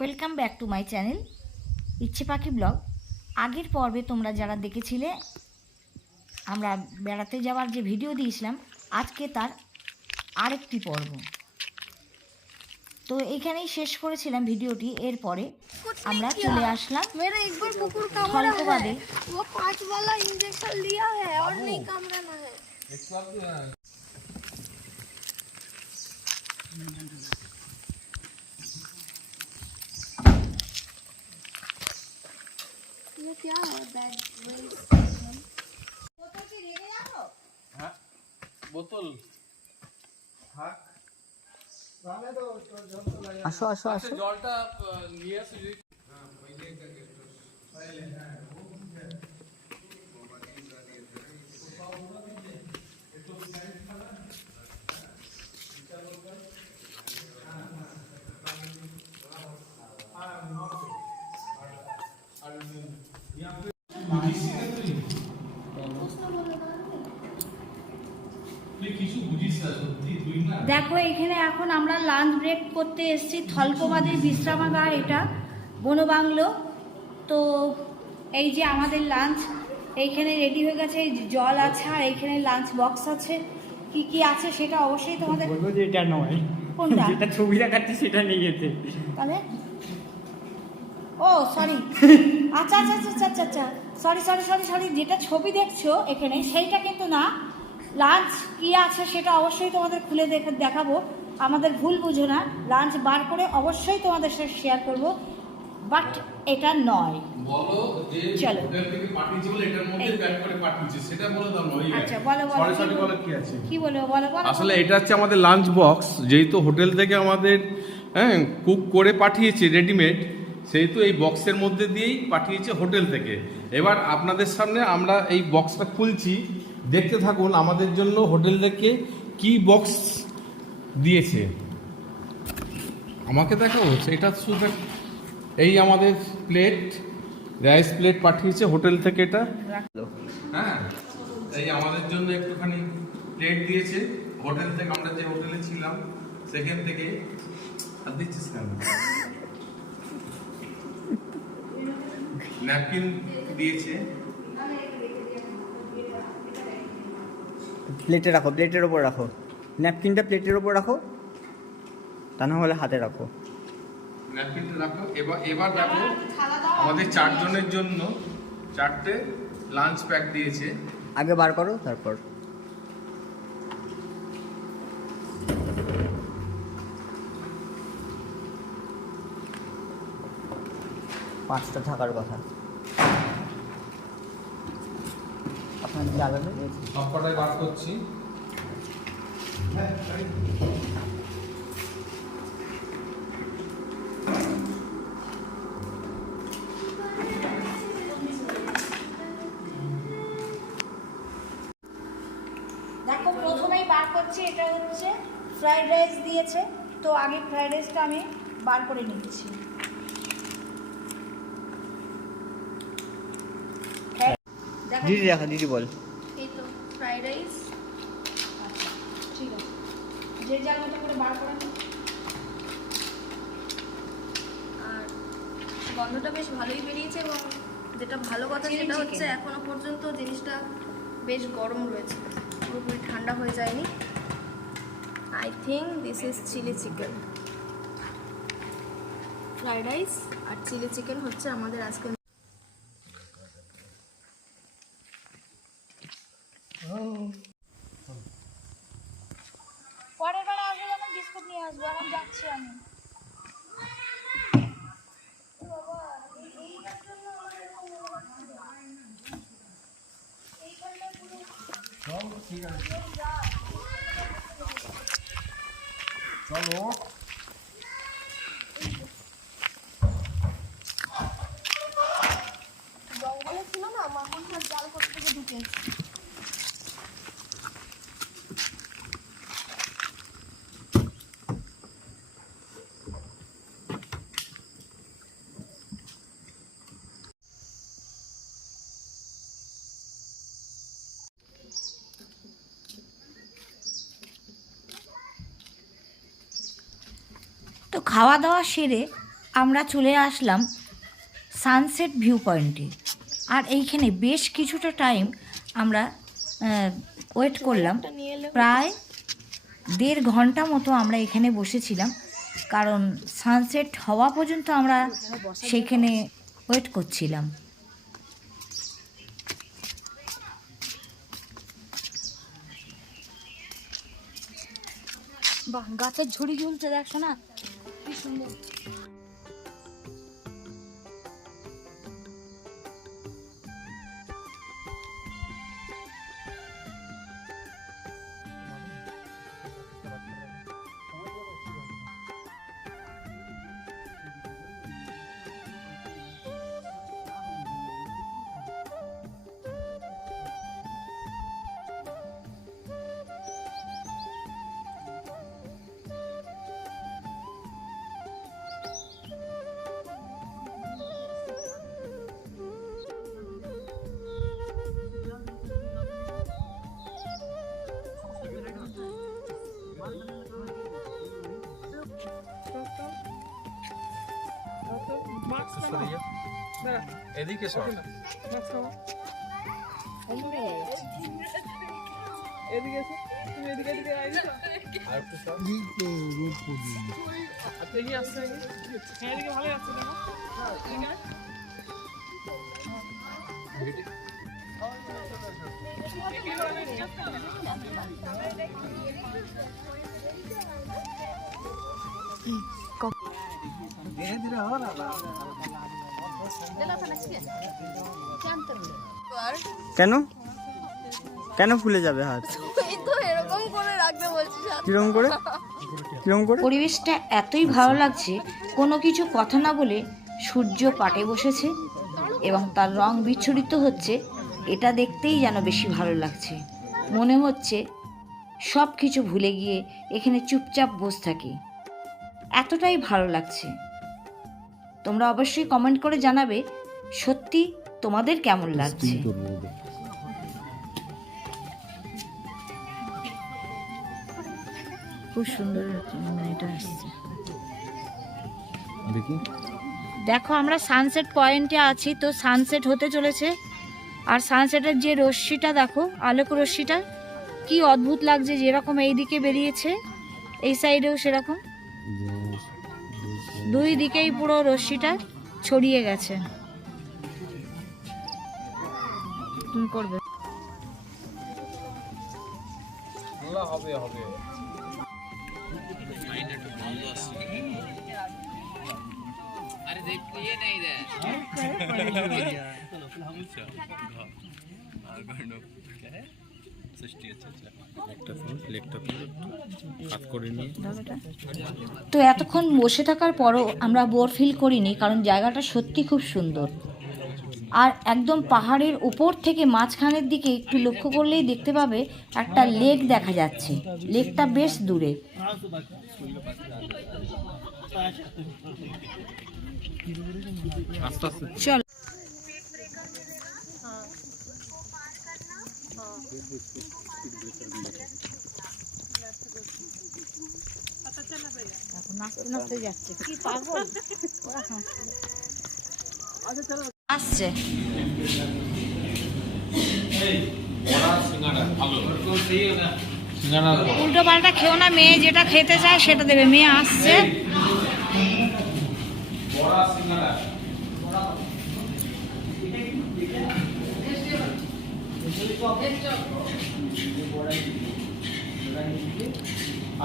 Welcome back to my channel ইচ্ছে পাখি blog. আগের পর্বে তোমরা যারা দেখেছিলে আমরা বেড়াতে যাওয়ার যে ভিডিও দিয়েছিলাম, আজকে তার আরেকটি পর্ব। তো এখানেই শেষ করেছিলাম ভিডিওটি। এরপরে আমরা চলে আসলাম খলকোবাদে। क्या है बैग बोतल আসো আসো আসো জলটা নিয়ে আসি। দেখো এখানে এখন আমরা লাঞ্চ ব্রেক করতে এসেছি। থলকোবাদের বিশ্রামাগার, এটা বনবাংলো। তো এই যে আমাদের লাঞ্চ এইখানে রেডি হয়ে গেছে। এই জল আছে আর এইখানে লাঞ্চ বক্স আছে। কি কি আছে সেটা অবশ্যই তোমাদের বলবো যে এটা নয়, কোনটা যেটা ছবি দেখাচ্ছি সেটা নিয়ে যেতে। তাহলে ও সরি, আচ্ছা আচ্ছা আচ্ছা আচ্ছা আচ্ছা সরি সরি সরি সরি যেটা ছবি দেখছো এখানে সেইটা কিন্তু না। লাঞ্চ কি আছে সেটা অবশ্যই তোমাদের খুলে দেখাবো। আমাদের ভুল বুঝো না, লাঞ্চ বার করে অবশ্যই তোমাদের সাথে শেয়ার করব, বাট এটা নয়। বলো যে চলো। হোটেল থেকে পাঠিয়েছে বলে এটার মধ্যে প্যাক করে পাঠিয়েছে, সেটা বলে দাও না। ওই আচ্ছা বলো বলো সরি সরি বলো কি আছে। কি বলবো বলো বলো। আসলে এটা হচ্ছে আমাদের লাঞ্চ বক্স, যেহেতু হোটেল থেকে আমাদের কুক করে পাঠিয়েছে রেডিমেড, সেহেতু এই বক্সের মধ্যে দিয়েই পাঠিয়েছে হোটেল থেকে। এবার আপনাদের সামনে আমরা এই বক্সটা খুলছি, দেখতে থাকুন আমাদের জন্য হোটেল থেকে কি বক্স দিয়েছে। আমাকে দেখাবো এটা শুধু। এই আমাদের প্লেট, রাইস প্লেট পাঠিয়েছে হোটেল থেকে এটা। হ্যাঁ, এই আমাদের জন্য একটুখানি প্লেট দিয়েছে হোটেল থেকে। আমরা যে হোটেলে ছিলাম সেখান থেকে। আর দিচ্ছিস কেন? ন্যাপকিন দিয়েছে। প্লেটে রাখো, প্লেটের ওপর রাখো, ন্যাপকিনটা প্লেটের ওপর রাখো, তা না হলে হাতে রাখো। ন্যাপকিনটা রাখো। এবার দেখো আমাদের চারজনের জন্য 4টে লাঞ্চ প্যাক দিয়েছে। আগে বার করো, তারপর পাঁচটা থাকার কথা। আপনার কি আলাদা দিয়েছে? সবকটাই বার করছি। দেখো প্রথমেই বার করছি, এটা হচ্ছে ফ্রাইড রাইস দিয়েছে। তো আগে ফ্রাইড রাইসটা আমি বার করে নিচ্ছি। দিদি দেখা, দিদি বল। এই তো ফ্রাইড রাইস। আচ্ছা ঠিক আছে, যে যার মতো করে বার করে নিই। আর গন্ধটা বেশ ভালোই বেরিয়েছে, এবং যেটা ভালো কথা চিলি সেটা চিকেন। হচ্ছে এখনো পর্যন্ত জিনিসটা বেশ গরম রয়েছে, পুরোপুরি ঠান্ডা হয়ে যায়নি। I think this is chilli chicken. Fried rice আর চিলি চিকেন হচ্ছে আমাদের আজকে। পরের বার আসলে যখন বিস্কুট নিয়ে আসবো, এখন যাচ্ছি আমি। ঠিক আছে, চলো। জঙ্গলে ছিল না, মাখন জাল করতে থেকে ঢুকে এসেছে। তো খাওয়া দাওয়া সেরে আমরা চলে আসলাম সানসেট ভিউ পয়েন্টে। আর এইখানে বেশ কিছুটা টাইম আমরা ওয়েট করলাম, প্রায় 1.5 ঘন্টা মতো আমরা এখানে বসেছিলাম, কারণ সানসেট হওয়া পর্যন্ত আমরা সেইখানে ওয়েট করছিলাম। বাহ, গাছের ঝুড়ি ঝুলছে দেখছো না, কি সুন্দর। এদিকে সর। কেন কেন ফুলে যাবে হাত? এই তো এরকম করে রাখতে বলছিস। কিরম করে কিরম করে? পরিবেশটা এতই ভালো লাগছে, কোনো কিছু কথা না বলে সূর্য পাটে বসেছে এবং তার রং বিচ্ছুরিত হচ্ছে। এটা দেখতেই যেন বেশি ভালো লাগছে, মনে হচ্ছে সব কিছু ভুলে গিয়ে এখানে চুপচাপ বসে থাকি, এতটাই ভালো লাগছে। তোমরা অবশ্যই কমেন্ট করে জানাবে সত্যি তোমাদের কেমন লাগছে। খুব সুন্দর এটা আসছে। দেখো আমরা সানসেট পয়েন্টে আছি, তো সানসেট হতে চলেছে। আর সানসেটের যে রশ্মিটা দেখো, আলোক রশ্মিটা কি অদ্ভুত লাগছে, যেরকম এইদিকে বেরিয়েছে এই সাইডেও সেরকম, দুই দিকেই পুরো রশ্মিটা ছড়িয়ে গেছে। তুমি করবে হবে হবে। তো এতক্ষণ বসে থাকার পরও আমরা বোর ফিল করিনি, কারণ জায়গাটা সত্যি খুব সুন্দর। আর একদম পাহাড়ের উপর থেকে মাঝখানের দিকে একটু লক্ষ্য করলেই দেখতে পাবে একটা লেক দেখা যাচ্ছে। লেকটা বেশ দূরে। চল নাচতে নাচতে যাচ্ছে, কি পাগল আসছে। উল্টো পাল্টা খেও না, মেয়ে যেটা খেতে চায় সেটা দেবে। মেয়ে আসছে।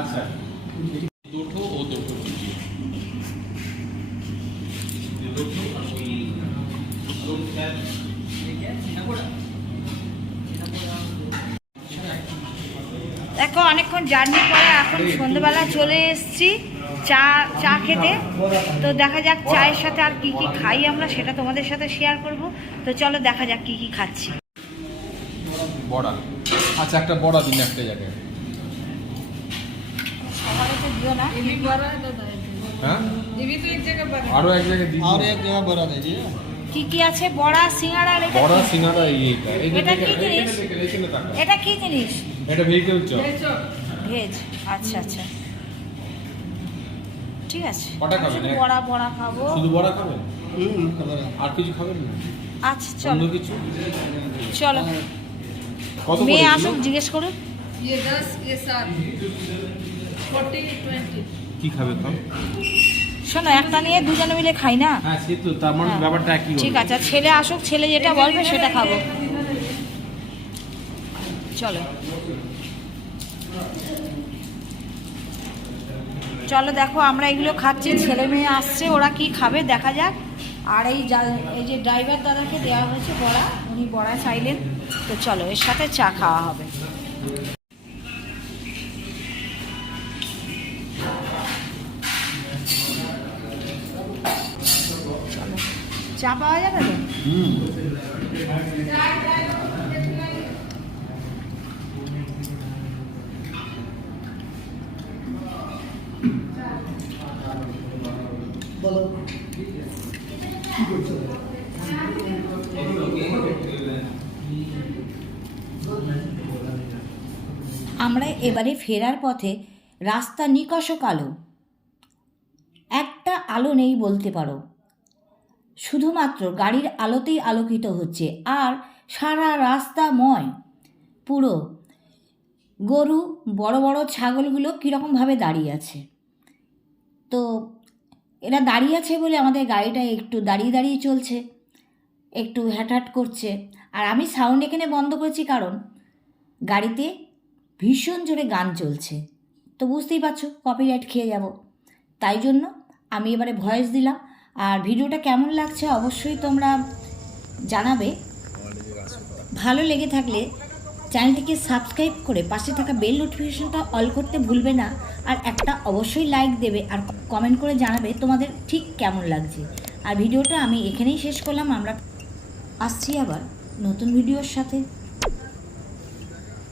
আচ্ছা, দুটো ও দুটো দেখো অনেকক্ষণ জার্নি করে এখন সন্ধ্যেবেলা চলে এসেছি চা খেতে। তো দেখা যাক চায়ের সাথে আর কি কি খাই আমরা, সেটা তোমাদের সাথে শেয়ার করব। তো চলো দেখা যাক কি কি খাচ্ছি। বড়া, আচ্ছা একটা বড়া দিন একটা জায়গায়। সকালে তো দিও না। হ্যাঁ আরো এক জায়গায় দিই। কি কি আছে? বড়া, সিঙ্গাড়া। বড়া, সিঙ্গাড়া, এইটা এটা কি জিনিস? এটা কি জিনিস? এটা ভেজিটেবল চপ। ভেজ, আচ্ছা আচ্ছা ঠিক আছে কটা খাবেন? শুধু বড়া বড়া খাবো। শুধু বড়া খাবেন? আর কিছু খাবেন না? আচ্ছা অন্য চলো কিছু? চলো, কত করে মেয়ে এগুলো? আসুক জিজ্ঞেস করুন। ये 10 ये 7 40 20 কি খাবে খাও? শোনো, একটা নিয়ে দুজনে মিলে খাই না। হ্যাঁ সে তো তার মানে হ্যাঁ। ব্যাপারটা একই ঠিক হবে। আছে, আর ছেলে আসুক, ছেলে যেটা বলবে সেটা খাবো। চলো চলো, দেখো আমরা এগুলো খাচ্ছি, ছেলে মেয়ে আসছে, ওরা কি খাবে দেখা যাক। আর এই যে ড্রাইভার দাদাকে দেওয়া হয়েছে বড়া, উনি বড়া চাইলেন, তো চলো এর সাথে চা খাওয়া হবে। চলো, চা পাওয়া যাবে তো? আমরা এবারে ফেরার পথে রাস্তা নিকষ কালো, একটা আলো নেই বলতে পারো, শুধুমাত্র গাড়ির আলোতেই আলোকিত হচ্ছে, আর সারা রাস্তাময় পুরো গরু, বড় বড় ছাগলগুলো কীরকমভাবে দাঁড়িয়ে আছে। তো এরা দাঁড়িয়ে আছে বলে আমাদের গাড়িটা একটু দাঁড়িয়ে দাঁড়িয়ে চলছে, একটু হ্যাটহাট করছে। আর আমি সাউন্ড এখানে বন্ধ করেছি কারণ গাড়িতে ভীষণ জোরে গান চলছে, তো বুঝতেই পারছো কপিরাইট খেয়ে যাব। তাই জন্য আমি এবারে ভয়েস দিলাম। আর ভিডিওটা কেমন লাগছে অবশ্যই তোমরা জানাবে। ভালো লেগে থাকলে চ্যানেলটিকে সাবস্ক্রাইব করে পাশে থাকা বেল নোটিফিকেশনটা অল করতে ভুলবে না। আর একটা অবশ্যই লাইক দেবে আর কমেন্ট করে জানাবে তোমাদের ঠিক কেমন লাগছে। আর ভিডিওটা আমি এখানেই শেষ করলাম। আমরা আসছি আবার নতুন ভিডিওর সাথে।